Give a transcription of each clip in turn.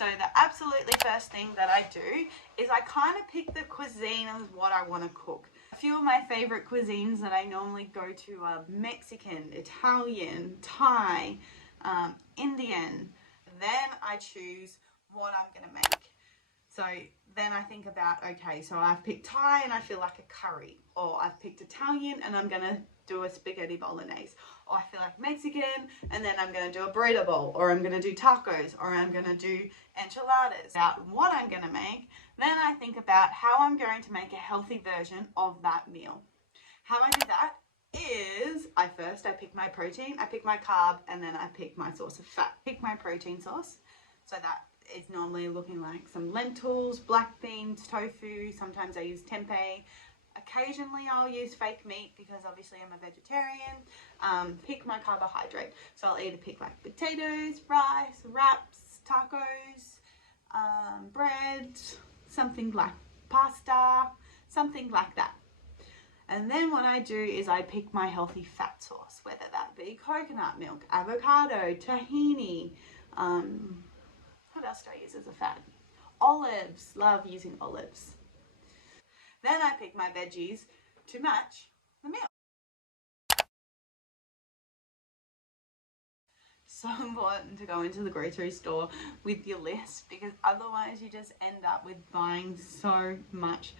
So the absolutely first thing that I do is I kind of pick the cuisine of what I want to cook. A few of my favorite cuisines that I normally go to are Mexican, Italian, Thai, Indian. Then I choose what I'm going to make. So then I think about, okay, so I've picked Thai and I feel like a curry, or I've picked Italian and I'm going to do a spaghetti bolognese, or I feel like Mexican and then I'm going to do a burrito bowl, or I'm going to do tacos, or I'm going to do enchiladas. About what I'm going to make, then I think about how I'm going to make a healthy version of that meal. How I do that is I pick my protein, I pick my carb, and then I pick my source of fat. Pick my protein source, so that is normally looking like some lentils, black beans, tofu. Sometimes I use tempeh. Occasionally I'll use fake meat because obviously I'm a vegetarian. Pick my carbohydrate. So I'll either pick like potatoes, rice, wraps, tacos, bread, something like pasta, something like that. And then what I do is I pick my healthy fat source, whether that be coconut milk, avocado, tahini, what else do I use as a fat? Olives. Love using olives. Then I pick my veggies to match the meal. So important to go into the grocery store with your list, because otherwise you just end up with buying so much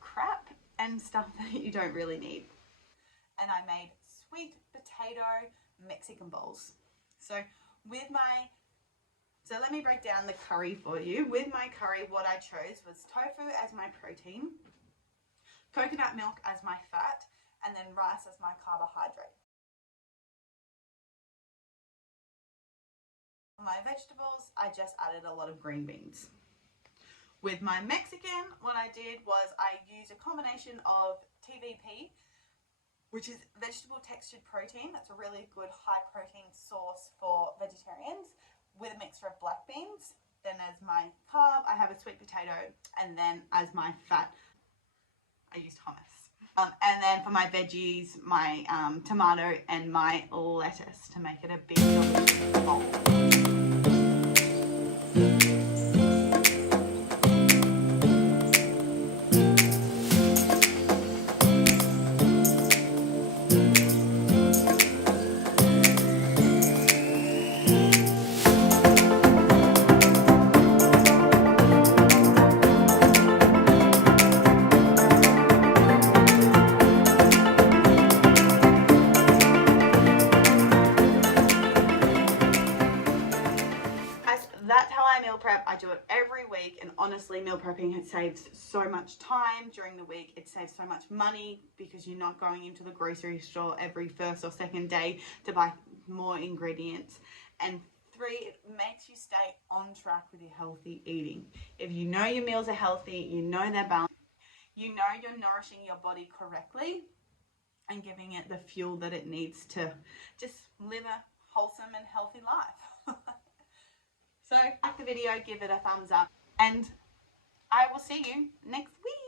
crap and stuff that you don't really need. And I made sweet potato Mexican bowls. So let me break down the curry for you. With my curry, what I chose was tofu as my protein, coconut milk as my fat, and then rice as my carbohydrate. For my vegetables, I just added a lot of green beans. With my Mexican, what I did was I used a combination of TVP, which is vegetable textured protein. That's a really good high protein source for vegetarians, with a mixture of black beans. Then as my carb, I have a sweet potato, and then as my fat, I used hummus. And then for my veggies, my tomato and my lettuce to make it a big delicious bowl. That's how I meal prep. I do it every week, and honestly, meal prepping saves so much time during the week. It saves so much money because you're not going into the grocery store every first or second day to buy more ingredients. And 3, it makes you stay on track with your healthy eating. If you know your meals are healthy, you know they're balanced, you know you're nourishing your body correctly and giving it the fuel that it needs to just live a wholesome and healthy life. So like the video, give it a thumbs up, and I will see you next week.